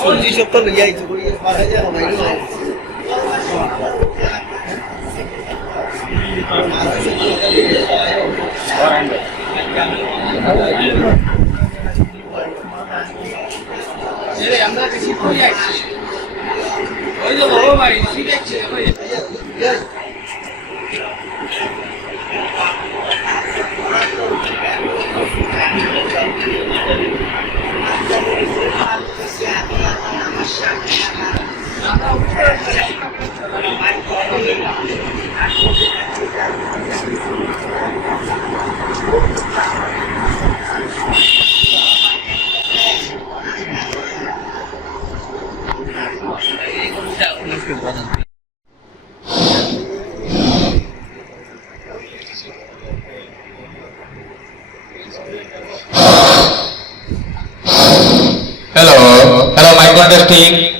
সবজি সব তো লইয়া আইছো আমরা বেশি করে আসছি ওই যে বড় ভাই শিখেছে ওই Hello, hello, mic one testing.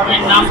শহরের নাম